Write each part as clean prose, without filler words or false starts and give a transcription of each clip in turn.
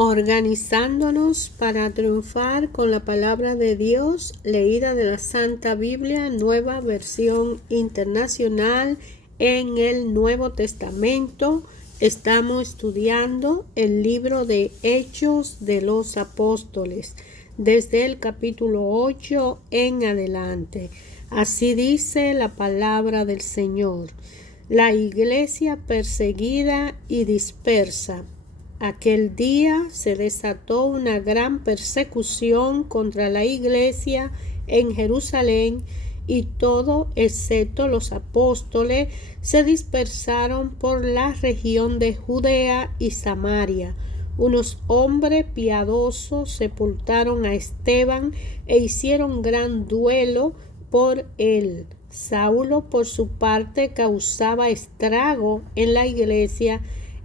Organizándonos para triunfar con la palabra de Dios, leída de la Santa Biblia, nueva versión internacional. En el Nuevo Testamento estamos estudiando el libro de Hechos de los Apóstoles, desde el capítulo 8 en adelante. Así dice la palabra del Señor. La iglesia perseguida y dispersa. Aquel día se desató una gran persecución contra la iglesia en Jerusalén, y todo, excepto los apóstoles, se dispersaron por la región de Judea y Samaria. Unos hombres piadosos sepultaron a Esteban e hicieron gran duelo por él. Saulo, por su parte, causaba estrago en la iglesia,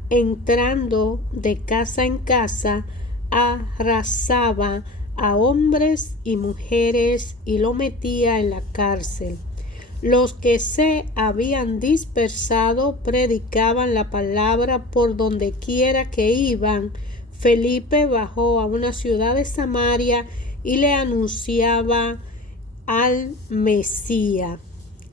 entrando de casa en casa, arrasaba a hombres y mujeres y lo metía en la cárcel. Los que se habían dispersado predicaban la palabra por donde quiera que iban. Felipe bajó a una ciudad de Samaria y le anunciaba al Mesías.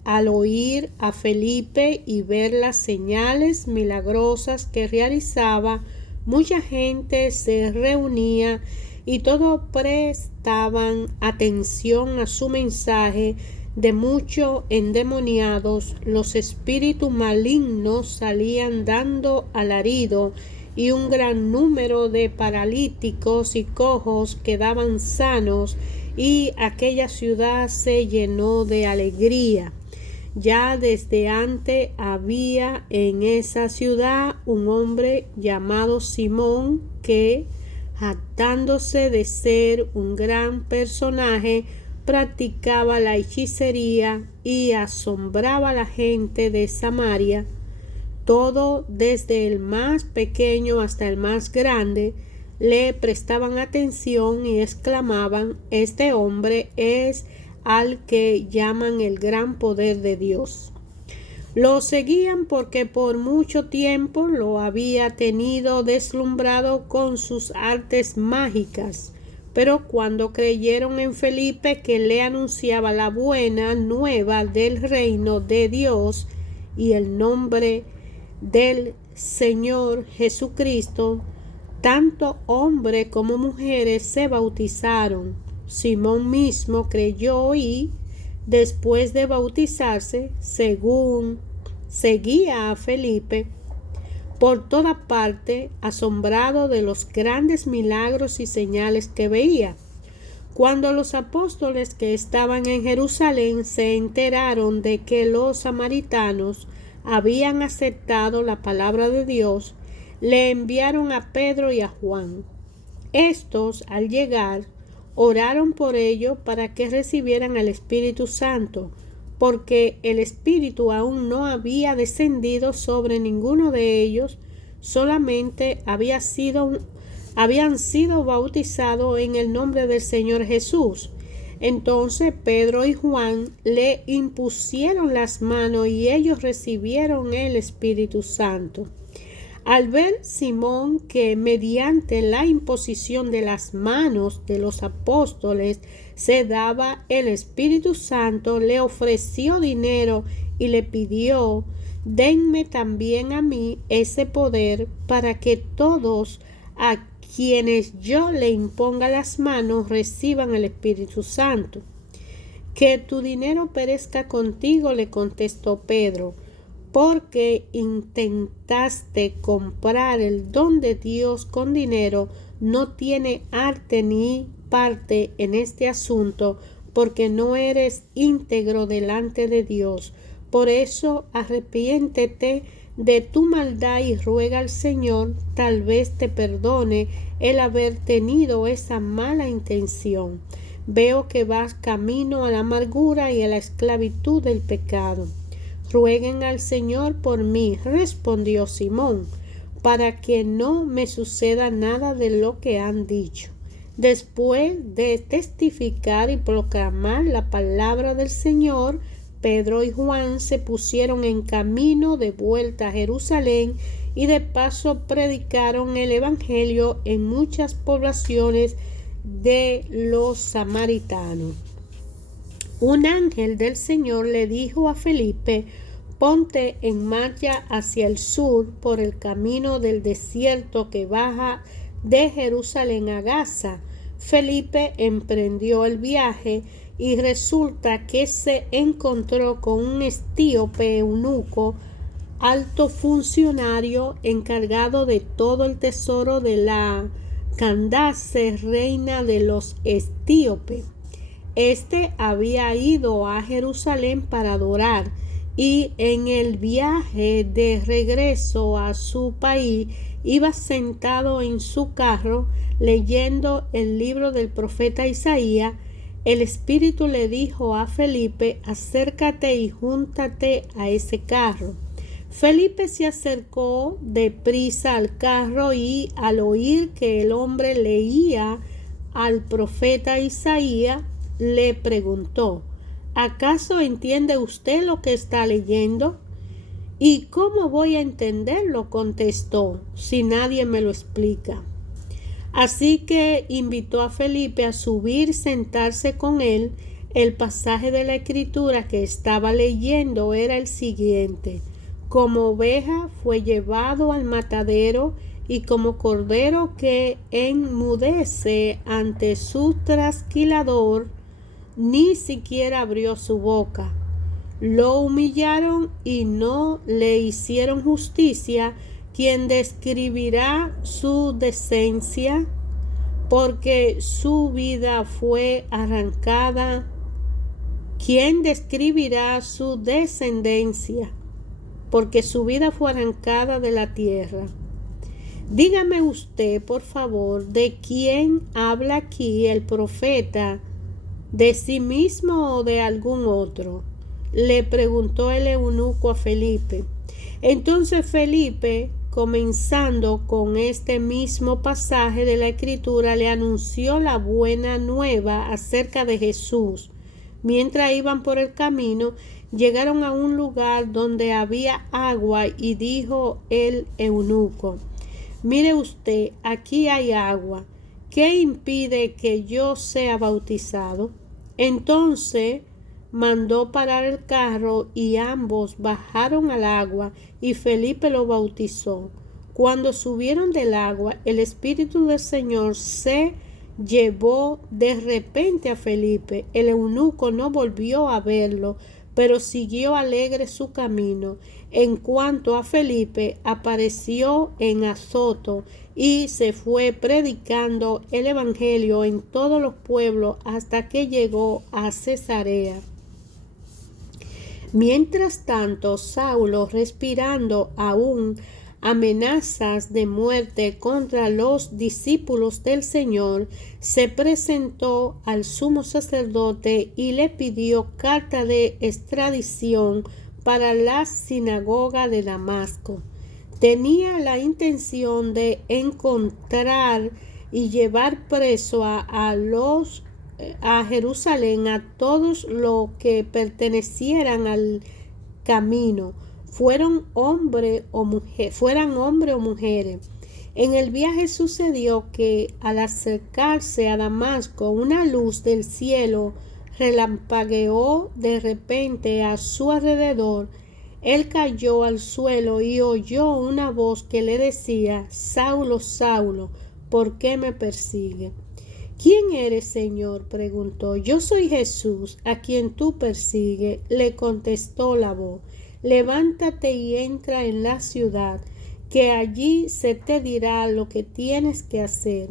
Al oír a Felipe y ver las señales milagrosas que realizaba, mucha gente se reunía y todos prestaban atención a su mensaje. De muchos endemoniados, los espíritus malignos salían dando alarido, y un gran número de paralíticos y cojos quedaban sanos, y aquella ciudad se llenó de alegría. Ya desde antes había en esa ciudad un hombre llamado Simón que, jactándose de ser un gran personaje, practicaba la hechicería y asombraba a la gente de Samaria. Todo, desde el más pequeño hasta el más grande, le prestaban atención y exclamaban: "Este hombre es al que llaman el gran poder de Dios". Lo seguían porque por mucho tiempo lo había tenido deslumbrado con sus artes mágicas. Pero cuando creyeron en Felipe, que le anunciaba la buena nueva del reino de Dios y el nombre del Señor Jesucristo, tanto hombres como mujeres se bautizaron. Simón mismo creyó y, después de bautizarse, según seguía a Felipe por toda parte, asombrado de los grandes milagros y señales que veía. Cuando los apóstoles que estaban en Jerusalén se enteraron de que los samaritanos habían aceptado la palabra de Dios, le enviaron a Pedro y a Juan. Estos, al llegar, oraron por ellos para que recibieran el Espíritu Santo, porque el Espíritu aún no había descendido sobre ninguno de ellos, solamente habían sido bautizados en el nombre del Señor Jesús. Entonces Pedro y Juan le impusieron las manos y ellos recibieron el Espíritu Santo. Al ver Simón que mediante la imposición de las manos de los apóstoles se daba el Espíritu Santo, le ofreció dinero y le pidió: "Denme también a mí ese poder, para que todos a quienes yo le imponga las manos reciban el Espíritu Santo". "Que tu dinero perezca contigo", le contestó Pedro, "porque intentaste comprar el don de Dios con dinero. No tiene arte ni parte en este asunto, porque no eres íntegro delante de Dios. Por eso arrepiéntete de tu maldad y ruega al Señor, tal vez te perdone el haber tenido esa mala intención. Veo que vas camino a la amargura y a la esclavitud del pecado". "Rueguen al Señor por mí", respondió Simón, "para que no me suceda nada de lo que han dicho". Después de testificar y proclamar la palabra del Señor, Pedro y Juan se pusieron en camino de vuelta a Jerusalén, y de paso predicaron el evangelio en muchas poblaciones de los samaritanos. Un ángel del Señor le dijo a Felipe: ponte en marcha hacia el sur por el camino del desierto que baja de Jerusalén a Gaza. Felipe emprendió el viaje y resulta que se encontró con un etíope eunuco, alto funcionario encargado de todo el tesoro de la Candace, reina de los etíopes. Este había ido a Jerusalén para adorar, y en el viaje de regreso a su país iba sentado en su carro leyendo el libro del profeta Isaías. El Espíritu le dijo a Felipe: acércate y júntate a ese carro. Felipe se acercó deprisa al carro y, al oír que el hombre leía al profeta Isaías, le preguntó: ¿acaso entiende usted lo que está leyendo? ¿Y cómo voy a entenderlo?, contestó, si nadie me lo explica. Así que invitó a Felipe a subir y sentarse con él. El pasaje de la Escritura que estaba leyendo era el siguiente: como oveja fue llevado al matadero, y como cordero que enmudece ante su trasquilador, ni siquiera abrió su boca. Lo humillaron y no le hicieron justicia. ¿Quién describirá su decencia? Porque su vida fue arrancada. ¿Quién describirá su descendencia? Porque su vida fue arrancada de la tierra. Dígame usted, por favor, ¿de quién habla aquí el profeta? ¿De sí mismo o de algún otro?, le preguntó el eunuco a Felipe. Entonces Felipe, comenzando con este mismo pasaje de la Escritura, le anunció la buena nueva acerca de Jesús. Mientras iban por el camino, llegaron a un lugar donde había agua, y dijo el eunuco: mire usted, aquí hay agua. ¿Qué impide que yo sea bautizado? Entonces mandó parar el carro y ambos bajaron al agua y Felipe lo bautizó. Cuando subieron del agua, el Espíritu del Señor se llevó de repente a Felipe. El eunuco no volvió a verlo, pero siguió alegre su camino. En cuanto a Felipe, apareció en Azoto y se fue predicando el evangelio en todos los pueblos hasta que llegó a Cesarea. Mientras tanto, Saulo, respirando aún amenazas de muerte contra los discípulos del Señor, se presentó al sumo sacerdote y le pidió carta de extradición para la sinagoga de Damasco. Tenía la intención de encontrar y llevar preso a Jerusalén a todos los que pertenecieran al camino, fueran hombre o mujeres. En el viaje sucedió que, al acercarse a Damasco, una luz del cielo relampagueó de repente a su alrededor. Él cayó al suelo y oyó una voz que le decía: Saulo, Saulo, ¿por qué me persigue? ¿Quién eres, Señor?, preguntó. Yo soy Jesús, a quien tú persigues, le contestó la voz. Levántate y entra en la ciudad, que allí se te dirá lo que tienes que hacer.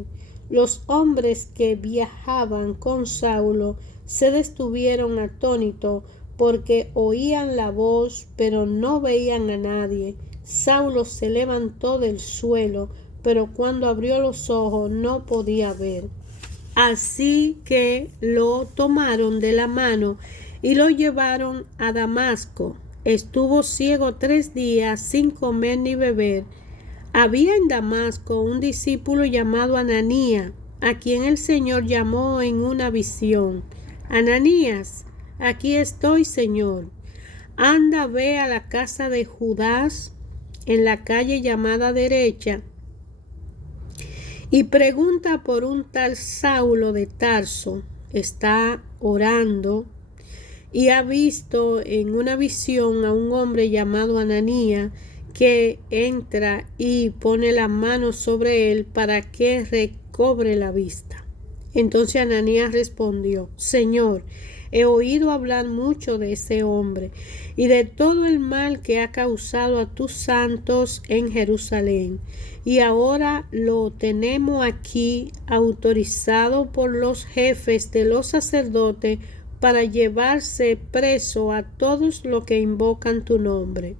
Los hombres que viajaban con Saulo se detuvieron atónitos porque oían la voz, pero no veían a nadie. Saulo se levantó del suelo, pero cuando abrió los ojos no podía ver. Así que lo tomaron de la mano y lo llevaron a Damasco. Estuvo ciego 3 días sin comer ni beber. Había en Damasco un discípulo llamado Ananías, a quien el Señor llamó en una visión. Ananías, aquí estoy, Señor. Anda, ve a la casa de Judas en la calle llamada Derecha y pregunta por un tal Saulo de Tarso. Está orando y ha visto en una visión a un hombre llamado Ananías que entra y pone la mano sobre él para que recobre la vista. Entonces Ananías respondió: Señor, he oído hablar mucho de ese hombre y de todo el mal que ha causado a tus santos en Jerusalén. Y ahora lo tenemos aquí autorizado por los jefes de los sacerdotes para llevarse preso a todos los que invocan tu nombre.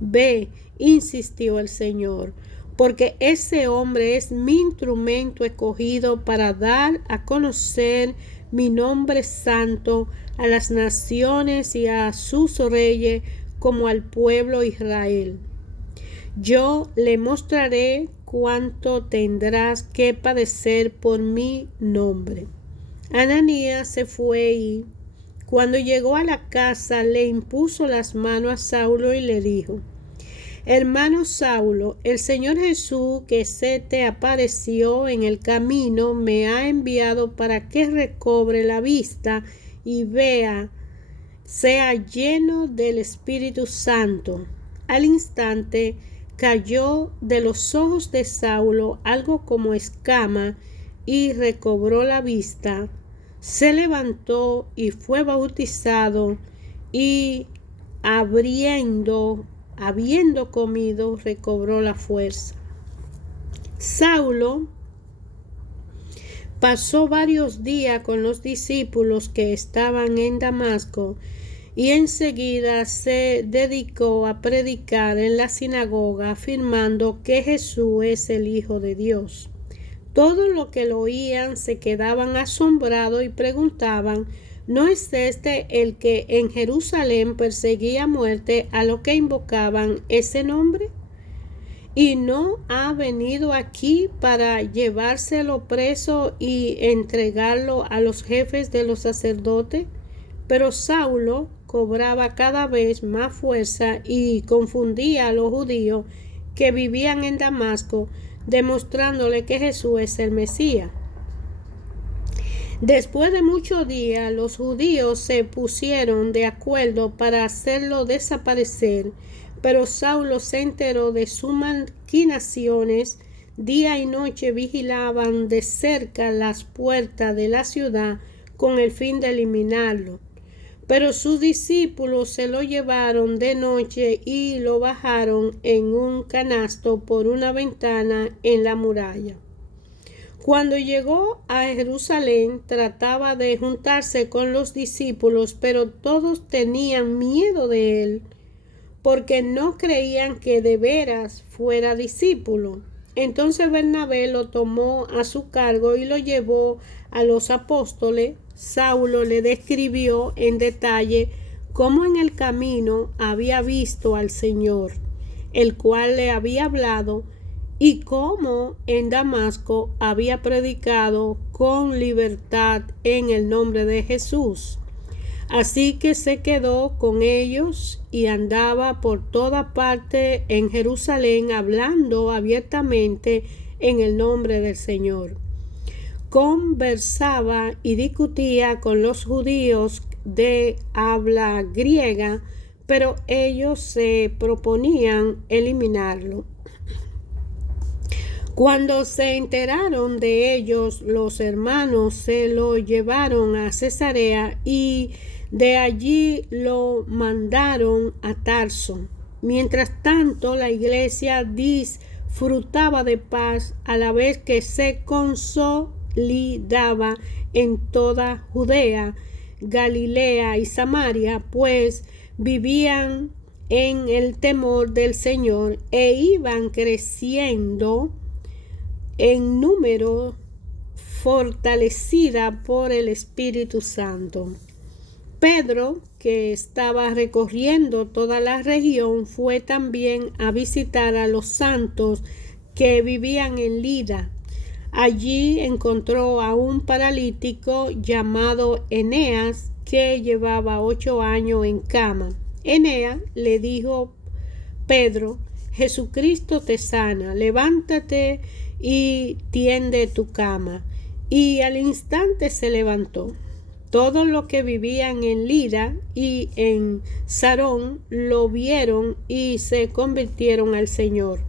Ve, insistió el Señor, porque ese hombre es mi instrumento escogido para dar a conocer mi nombre santo a las naciones y a sus reyes como al pueblo Israel. Yo le mostraré cuánto tendrás que padecer por mi nombre. Ananías se fue y, cuando llegó a la casa, le impuso las manos a Saulo y le dijo: Hermano Saulo, el Señor Jesús, que se te apareció en el camino, me ha enviado para que recobre la vista y vea, sea lleno del Espíritu Santo. Al instante cayó de los ojos de Saulo algo como escama y recobró la vista. Se levantó y fue bautizado y habiendo comido, recobró la fuerza. Saulo pasó varios días con los discípulos que estaban en Damasco y enseguida se dedicó a predicar en la sinagoga, afirmando que Jesús es el Hijo de Dios. Todos los que lo oían se quedaban asombrados y preguntaban: ¿no es este el que en Jerusalén perseguía a muerte a los que invocaban ese nombre? ¿Y no ha venido aquí para llevárselo preso y entregarlo a los jefes de los sacerdotes? Pero Saulo cobraba cada vez más fuerza y confundía a los judíos que vivían en Damasco, demostrándole que Jesús es el Mesías. Después de muchos días, los judíos se pusieron de acuerdo para hacerlo desaparecer, pero Saulo se enteró de sus maquinaciones. Día y noche vigilaban de cerca las puertas de la ciudad con el fin de eliminarlo. Pero sus discípulos se lo llevaron de noche y lo bajaron en un canasto por una ventana en la muralla. Cuando llegó a Jerusalén, trataba de juntarse con los discípulos, pero todos tenían miedo de él, porque no creían que de veras fuera discípulo. Entonces Bernabé lo tomó a su cargo y lo llevó a los apóstoles. Saulo le describió en detalle cómo en el camino había visto al Señor, el cual le había hablado, y cómo en Damasco había predicado con libertad en el nombre de Jesús. Así que se quedó con ellos y andaba por toda parte en Jerusalén hablando abiertamente en el nombre del Señor. Conversaba y discutía con los judíos de habla griega, pero ellos se proponían eliminarlo. Cuando se enteraron de ellos, los hermanos se lo llevaron a Cesarea y de allí lo mandaron a Tarso. Mientras tanto, la iglesia disfrutaba de paz a la vez que se consolidaba en toda Judea, Galilea y Samaria, pues vivían en el temor del Señor e iban creciendo en número, fortalecida por el Espíritu Santo. Pedro, que estaba recorriendo toda la región, fue también a visitar a los santos que vivían en Lida. Allí encontró a un paralítico llamado Eneas, que llevaba 8 años en cama. Eneas le dijo: Pedro, Jesucristo te sana, levántate y tiende tu cama. Y al instante se levantó. Todos los que vivían en Lida y en Sarón lo vieron y se convirtieron al Señor.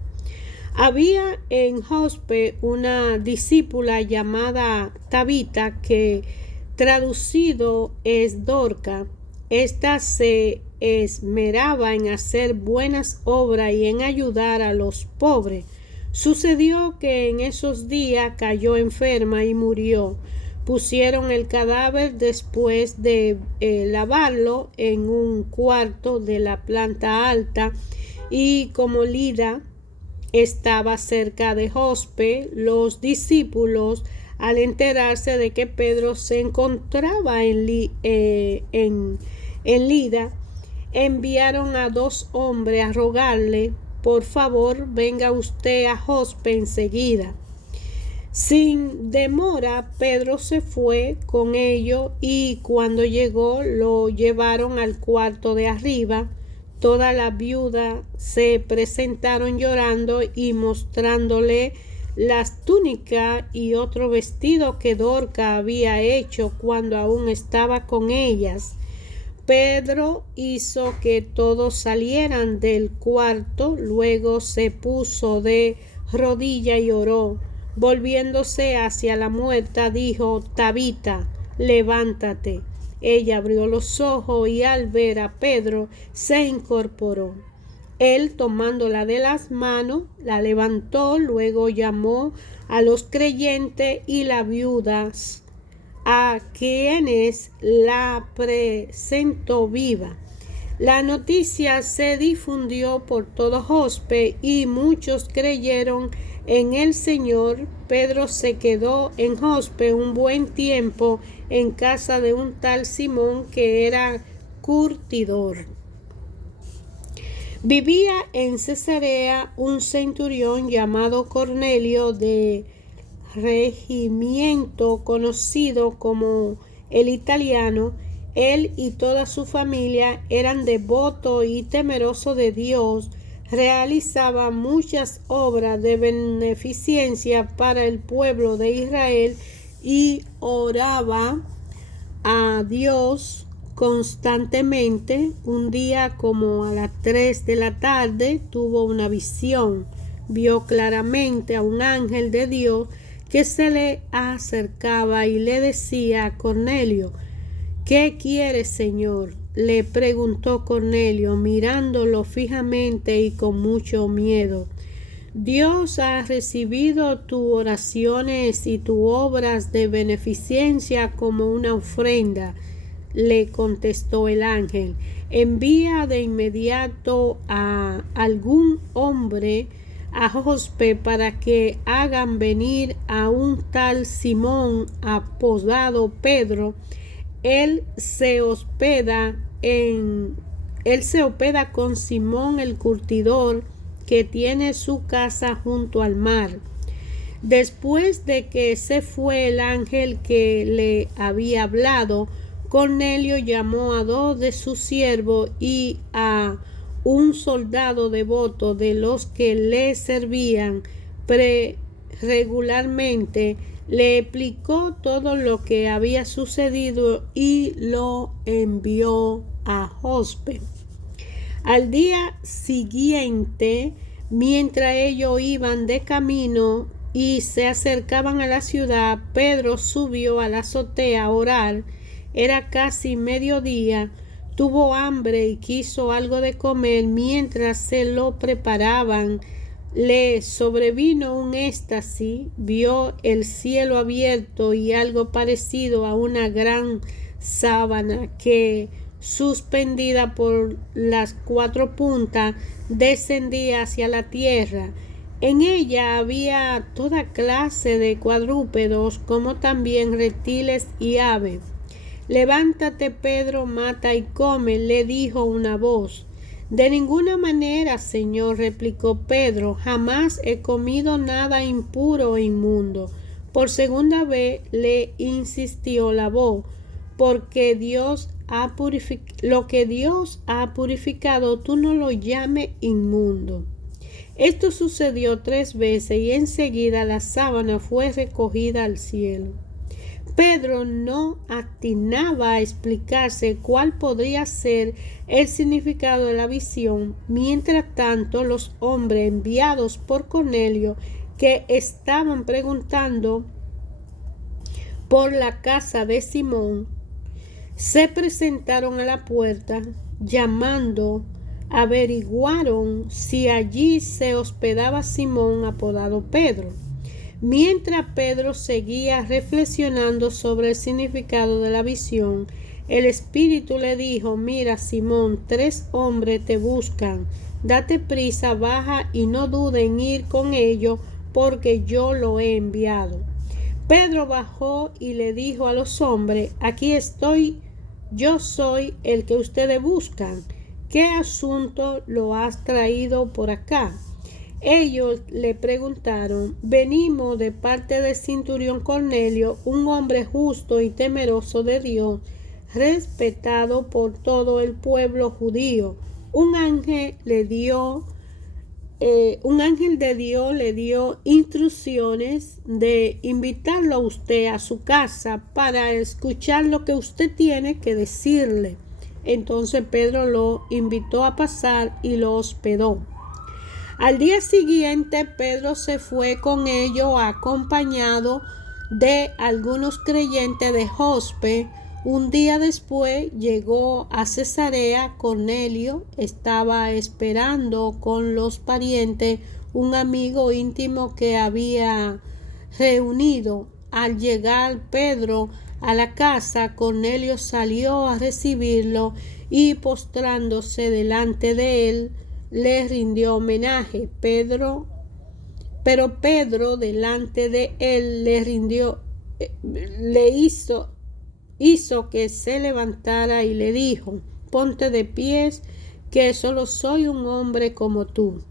Había en Jope una discípula llamada Tabita, que traducido es Dorca. Esta se esmeraba en hacer buenas obras y en ayudar a los pobres. Sucedió que en esos días cayó enferma y murió. Pusieron el cadáver después de lavarlo en un cuarto de la planta alta, y como Lida estaba cerca de Jope, los discípulos, al enterarse de que Pedro se encontraba en Lida, enviaron a 2 hombres a rogarle: por favor, venga usted a Jope enseguida. Sin demora, Pedro se fue con ellos, y cuando llegó lo llevaron al cuarto de arriba. Todas las viudas se presentaron llorando y mostrándole las túnicas y otro vestido que Dorca había hecho cuando aún estaba con ellas. Pedro hizo que todos salieran del cuarto, luego se puso de rodillas y oró. Volviéndose hacia la muerta, dijo: Tabita, levántate. Ella abrió los ojos y al ver a Pedro se incorporó. Él, tomándola de las manos, la levantó, luego llamó a los creyentes y las viudas, a quienes la presentó viva. La noticia se difundió por todo Jope y muchos creyeron en el Señor. Pedro se quedó en Jope un buen tiempo en casa de un tal Simón, que era curtidor. Vivía en Cesarea un centurión llamado Cornelio, de regimiento conocido como el Italiano. Él y toda su familia eran devotos y temerosos de Dios. Realizaba muchas obras de beneficencia para el pueblo de Israel y oraba a Dios constantemente. Un día, como a las 3 de la tarde, tuvo una visión. Vio claramente a un ángel de Dios que se le acercaba y le decía a Cornelio: ¿qué quieres, Señor?, le preguntó Cornelio, mirándolo fijamente y con mucho miedo. Dios ha recibido tus oraciones y tus obras de beneficencia como una ofrenda, le contestó el ángel. Envía de inmediato a algún hombre a Jope para que hagan venir a un tal Simón, apodado Pedro. Él se hospeda con Simón el curtidor, que tiene su casa junto al mar. Después de que se fue el ángel que le había hablado, Cornelio llamó a 2 de sus siervos y a un soldado devoto de los que le servían regularmente. Le explicó todo lo que había sucedido y lo envió a Jope. Al día siguiente, mientras ellos iban de camino y se acercaban a la ciudad, Pedro subió a la azotea a orar. Era casi mediodía. Tuvo hambre y quiso algo de comer. Mientras se lo preparaban, le sobrevino un éxtasis. Vio el cielo abierto y algo parecido a una gran sábana que, suspendida por las 4 puntas, descendía hacia la tierra. En ella había toda clase de cuadrúpedos, como también reptiles y aves. Levántate, Pedro, mata y come, le dijo una voz. De ninguna manera, Señor, replicó Pedro, jamás he comido nada impuro o inmundo. Por segunda vez le insistió la voz, porque lo que Dios ha purificado, tú no lo llames inmundo. Esto sucedió 3 veces y enseguida la sábana fue recogida al cielo. Pedro no atinaba a explicarse cuál podría ser el significado de la visión. Mientras tanto, los hombres enviados por Cornelio, que estaban preguntando por la casa de Simón, se presentaron a la puerta, llamando, averiguaron si allí se hospedaba Simón, apodado Pedro. Mientras Pedro seguía reflexionando sobre el significado de la visión, el Espíritu le dijo: mira, Simón, 3 hombres te buscan. Date prisa, baja y no dude en ir con ellos, porque yo lo he enviado. Pedro bajó y le dijo a los hombres: aquí estoy, yo soy el que ustedes buscan. ¿Qué asunto lo has traído por acá? Ellos le preguntaron: venimos de parte del centurión Cornelio, un hombre justo y temeroso de Dios, respetado por todo el pueblo judío. Un ángel de Dios le dio instrucciones de invitarlo a usted a su casa para escuchar lo que usted tiene que decirle. Entonces Pedro lo invitó a pasar y lo hospedó. Al día siguiente, Pedro se fue con ellos acompañado de algunos creyentes de Jope. Un día después llegó a Cesarea. Cornelio estaba esperando con los parientes un amigo íntimo que había reunido. Al llegar Pedro a la casa, Cornelio salió a recibirlo y, postrándose delante de él, le rindió homenaje. Pero Pedro delante de él le hizo que se levantara y le dijo: ponte de pies, que solo soy un hombre como tú.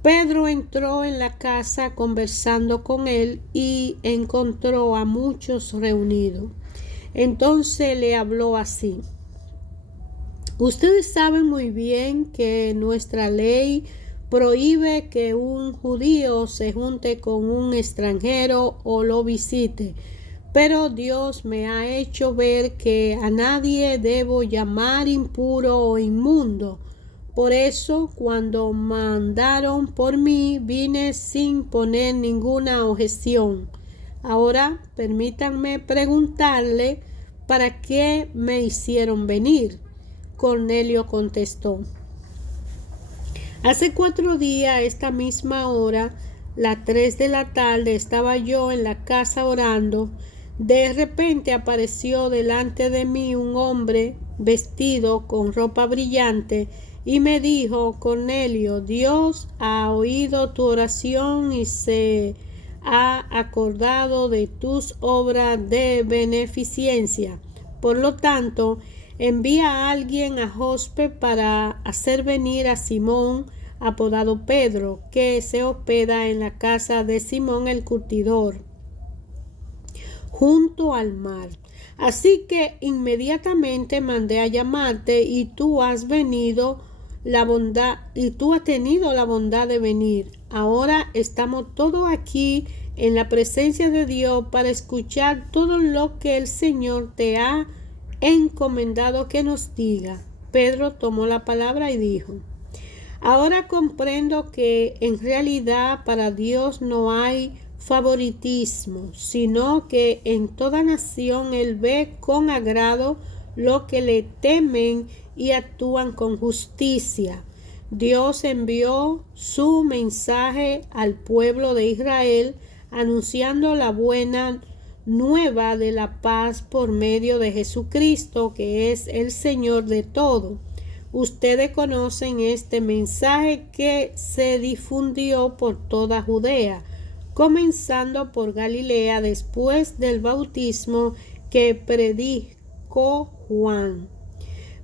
Pedro entró en la casa conversando con él y encontró a muchos reunidos. Entonces le habló así: ustedes saben muy bien que nuestra ley prohíbe que un judío se junte con un extranjero o lo visite, pero Dios me ha hecho ver que a nadie debo llamar impuro o inmundo. Por eso, cuando mandaron por mí, vine sin poner ninguna objeción. Ahora permítanme preguntarle: ¿para qué me hicieron venir? Cornelio contestó: hace 4 días a esta misma hora, las 3 de la tarde, estaba yo en la casa orando. De repente apareció delante de mí un hombre vestido con ropa brillante y me dijo: Cornelio, Dios ha oído tu oración y se ha acordado de tus obras de beneficencia. Por lo tanto, envía a alguien a Jope para hacer venir a Simón, apodado Pedro, que se hospeda en la casa de Simón el curtidor, junto al mar. Así que inmediatamente mandé a llamarte y tú has tenido la bondad de venir. Ahora estamos todos aquí en la presencia de Dios para escuchar todo lo que el Señor te ha encomendado que nos diga. Pedro tomó la palabra y dijo: ahora comprendo que en realidad para Dios no hay favoritismo, sino que en toda nación Él ve con agrado lo que le temen y actúan con justicia. Dios envió su mensaje al pueblo de Israel, anunciando la buena nueva de la paz por medio de Jesucristo, que es el Señor de todo. Ustedes conocen este mensaje que se difundió por toda Judea, comenzando por Galilea después del bautismo que predicó Juan.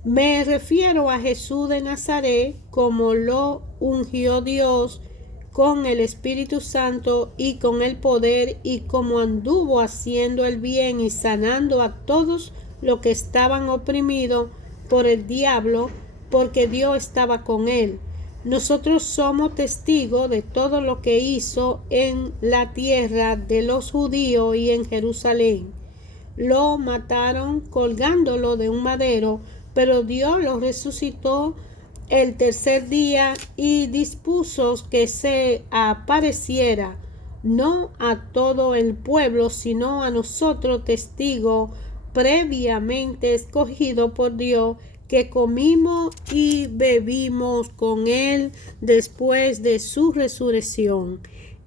Me refiero a Jesús de Nazaret, como lo ungió Dios con el Espíritu Santo y con el poder, y como anduvo haciendo el bien y sanando a todos los que estaban oprimidos por el diablo, porque Dios estaba con él. nosotros somos testigos de todo lo que hizo en la tierra de los judíos y en Jerusalén. Lo mataron colgándolo de un madero, pero Dios lo resucitó el tercer día y dispuso que se apareciera no a todo el pueblo, sino a nosotros, testigos previamente escogidos por Dios, que comimos y bebimos con él después de su resurrección.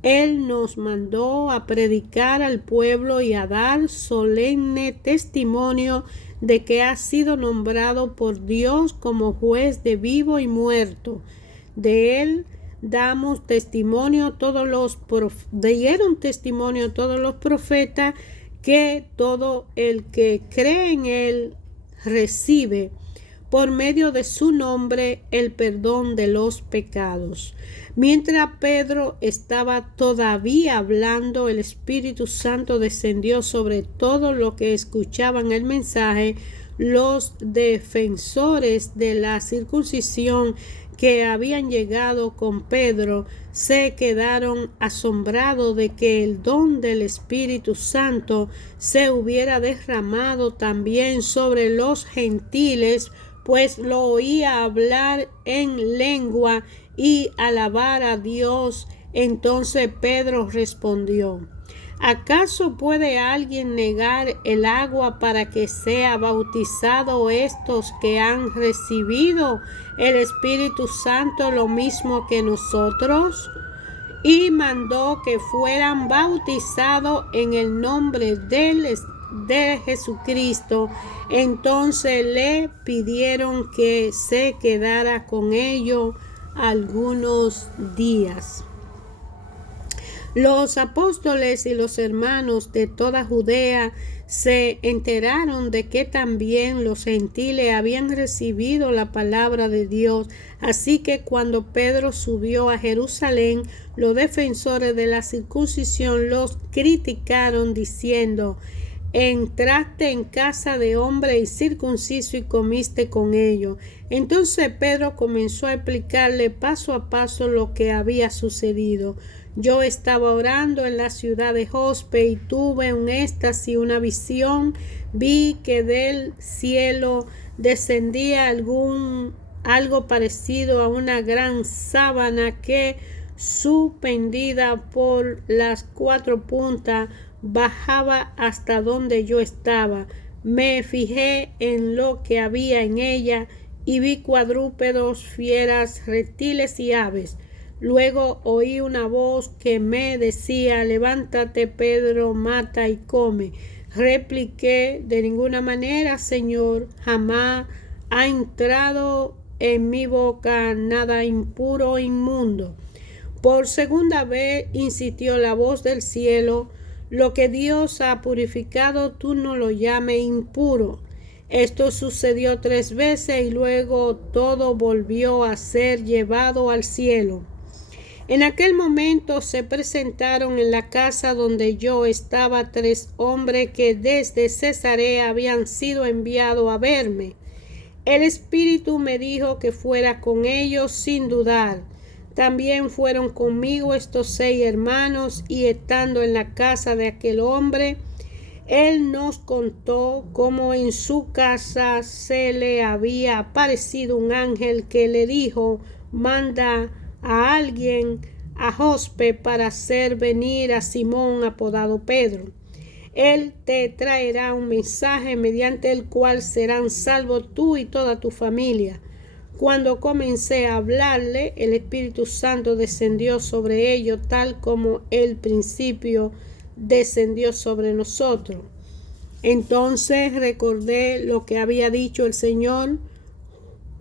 Él nos mandó a predicar al pueblo y a dar solemne testimonio de que ha sido nombrado por Dios como juez de vivo y muerto. De él dieron testimonio todos los profetas, que todo el que cree en él recibe por medio de su nombre el perdón de los pecados. Mientras Pedro estaba todavía hablando, el Espíritu Santo descendió sobre todos los que escuchaban el mensaje. Los defensores de la circuncisión que habían llegado con Pedro se quedaron asombrados de que el don del Espíritu Santo se hubiera derramado también sobre los gentiles, pues lo oía hablar en lengua y alabar a Dios. Entonces Pedro respondió: ¿acaso puede alguien negar el agua para que sea bautizado estos que han recibido el Espíritu Santo lo mismo que nosotros? Y mandó que fueran bautizados en el nombre de Jesucristo. Entonces le pidieron que se quedara con ellos algunos días. Los apóstoles y los hermanos de toda Judea se enteraron de que también los gentiles habían recibido la palabra de Dios. Así que cuando Pedro subió a Jerusalén, los defensores de la circuncisión los criticaron diciendo: entraste en casa de hombre incircunciso y comiste con ellos. Entonces Pedro comenzó a explicarle paso a paso lo que había sucedido. Yo estaba orando en la ciudad de Jope y tuve un éxtasis, una visión. Vi que del cielo descendía algo parecido a una gran sábana que, suspendida por las cuatro puntas, bajaba hasta donde yo estaba. Me fijé en lo que había en ella y vi cuadrúpedos, fieras, reptiles y aves. Luego oí una voz que me decía: levántate, Pedro, mata y come. Repliqué: de ninguna manera, Señor, jamás ha entrado en mi boca nada impuro o inmundo. Por segunda vez insistió la voz del cielo: lo que Dios ha purificado, tú no lo llames impuro. Esto sucedió 3 veces y luego todo volvió a ser llevado al cielo. En aquel momento se presentaron en la casa donde yo estaba 3 hombres que desde Cesarea habían sido enviados a verme. El Espíritu me dijo que fuera con ellos sin dudar. También fueron conmigo estos 6 hermanos, y estando en la casa de aquel hombre, él nos contó cómo en su casa se le había aparecido un ángel que le dijo: manda a alguien a Jope para hacer venir a Simón apodado Pedro. Él te traerá un mensaje mediante el cual serán salvos tú y toda tu familia. Cuando comencé a hablarle, el Espíritu Santo descendió sobre ellos, tal como el principio descendió sobre nosotros. Entonces recordé lo que había dicho el Señor: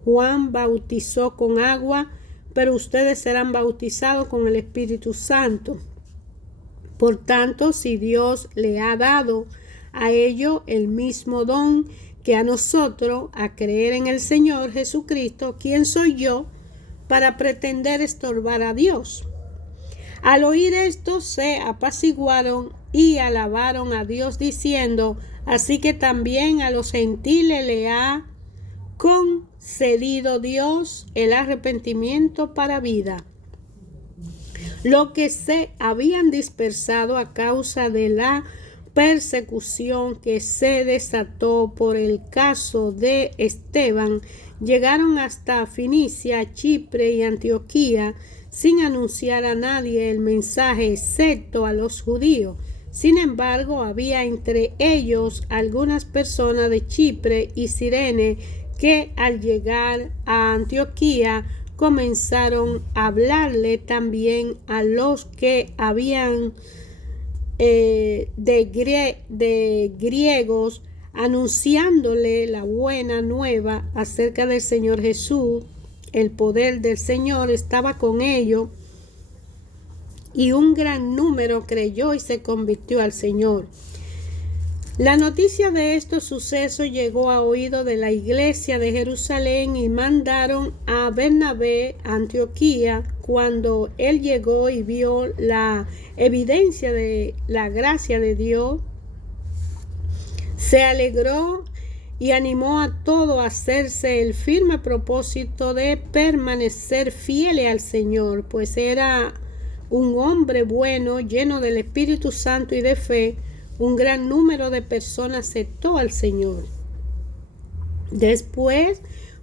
Juan bautizó con agua, pero ustedes serán bautizados con el Espíritu Santo. Por tanto, si Dios le ha dado a ellos el mismo don que a nosotros, a creer en el Señor Jesucristo, ¿quién soy yo para pretender estorbar a Dios? Al oír esto, se apaciguaron y alabaron a Dios diciendo: así que también a los gentiles le ha concedido cedido Dios el arrepentimiento para vida. Los que se habían dispersado a causa de la persecución que se desató por el caso de Esteban llegaron hasta Fenicia, Chipre y Antioquía sin anunciar a nadie el mensaje excepto a los judíos. Sin embargo, había entre ellos algunas personas de Chipre y Cirene que al llegar a Antioquía comenzaron a hablarle también a los que habían de griegos, anunciándole la buena nueva acerca del Señor Jesús. El poder del Señor estaba con ellos y un gran número creyó y se convirtió al Señor. La noticia de estos sucesos llegó a oído de la iglesia de Jerusalén y mandaron a Bernabé a Antioquía. Cuando él llegó y vio la evidencia de la gracia de Dios, se alegró y animó a todos a hacerse el firme propósito de permanecer fieles al Señor, pues era un hombre bueno, lleno del Espíritu Santo y de fe. Un gran número de personas aceptó al Señor. Después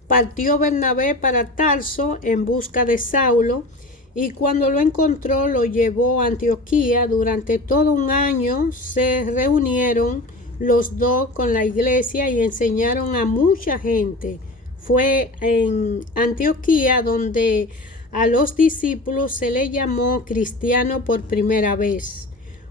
partió Bernabé para Tarso en busca de Saulo, y cuando lo encontró lo llevó a Antioquía. Durante todo un año se reunieron los dos con la iglesia y enseñaron a mucha gente. Fue en Antioquía donde a los discípulos se les llamó cristiano por primera vez.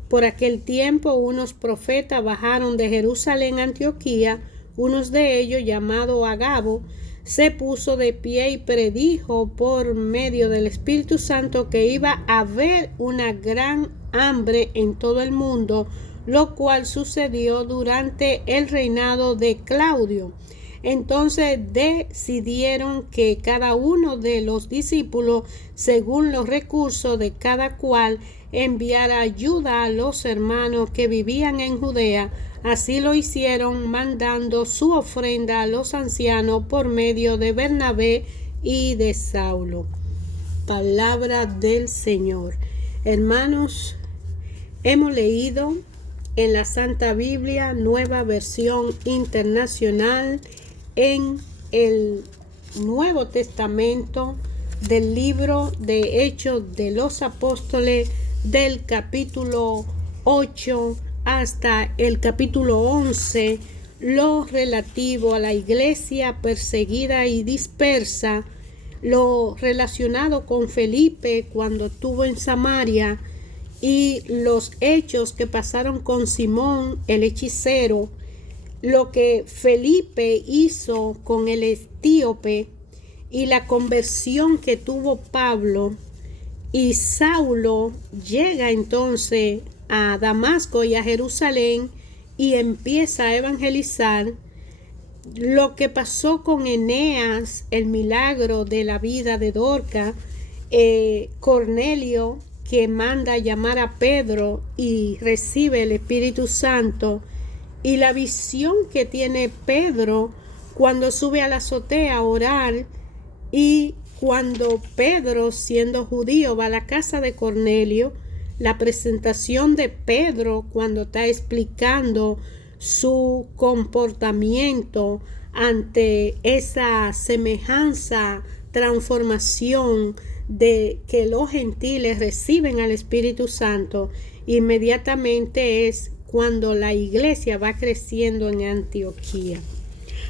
Por aquel tiempo unos profetas bajaron de Jerusalén a Antioquía. Uno de ellos, llamado Agabo, se puso de pie y predijo por medio del Espíritu Santo que iba a haber una gran hambre en todo el mundo, lo cual sucedió durante el reinado de Claudio. Entonces decidieron que cada uno de los discípulos, según los recursos de cada cual, enviara ayuda a los hermanos que vivían en Judea. Así lo hicieron, mandando su ofrenda a los ancianos por medio de Bernabé y de Saulo. Palabra del Señor. Hermanos, hemos leído en la Santa Biblia, Nueva Versión Internacional, en el Nuevo Testamento, del libro de Hechos de los Apóstoles, del capítulo 8 hasta el capítulo 11, lo relativo a la iglesia perseguida y dispersa, lo relacionado con Felipe cuando estuvo en Samaria, y los hechos que pasaron con Simón el hechicero, lo que Felipe hizo con el etíope y la conversión que tuvo Pablo. Y Saulo llega entonces a Damasco y a Jerusalén y empieza a evangelizar. Lo que pasó con Eneas, el milagro de la vida de Dorcas, Cornelio que manda llamar a Pedro y recibe el Espíritu Santo, y la visión que tiene Pedro cuando sube a la azotea a orar, y cuando Pedro, siendo judío, va a la casa de Cornelio, la presentación de Pedro cuando está explicando su comportamiento ante esa semejanza, transformación de que los gentiles reciben al Espíritu Santo, inmediatamente es cuando la iglesia va creciendo en Antioquía.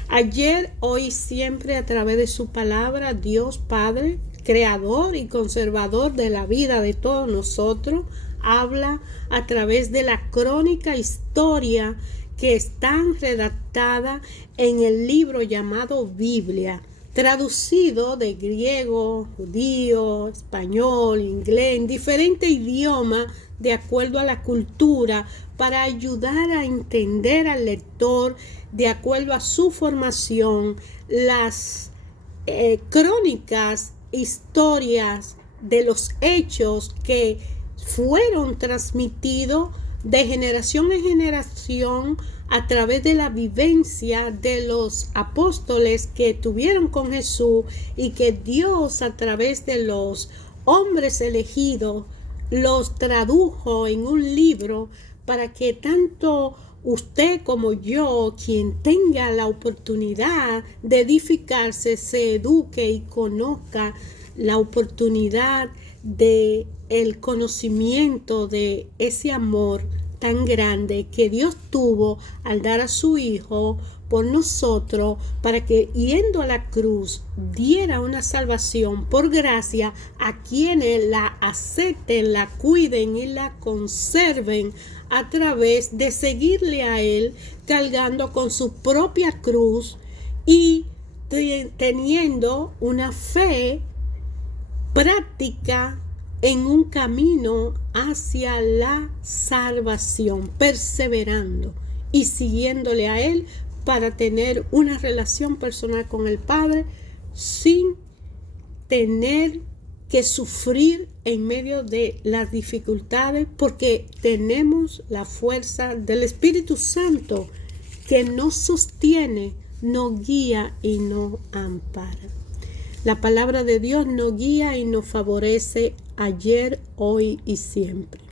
Ayer, hoy, siempre, a través de su palabra, Dios Padre, creador y conservador de la vida de todos nosotros, habla a través de la crónica historia que están redactada en el libro llamado Biblia, traducido de griego, judío, español, inglés, en diferentes idiomas de acuerdo a la cultura, para ayudar a entender al lector de acuerdo a su formación las crónicas, historias de los hechos que fueron transmitidos de generación en generación a través de la vivencia de los apóstoles que tuvieron con Jesús y que Dios a través de los hombres elegidos los tradujo en un libro para que tanto usted como yo, quien tenga la oportunidad de edificarse, se eduque y conozca la oportunidad de el conocimiento de ese amor tan grande que Dios tuvo al dar a su Hijo por nosotros, para que yendo a la cruz diera una salvación por gracia a quienes la acepten, la cuiden y la conserven a través de seguirle a Él, cargando con su propia cruz y teniendo una fe práctica en un camino hacia la salvación, perseverando y siguiéndole a Él para tener una relación personal con el Padre sin tener que sufrir en medio de las dificultades, porque tenemos la fuerza del Espíritu Santo que nos sostiene, nos guía y nos ampara. La palabra de Dios nos guía y nos favorece ayer, hoy y siempre.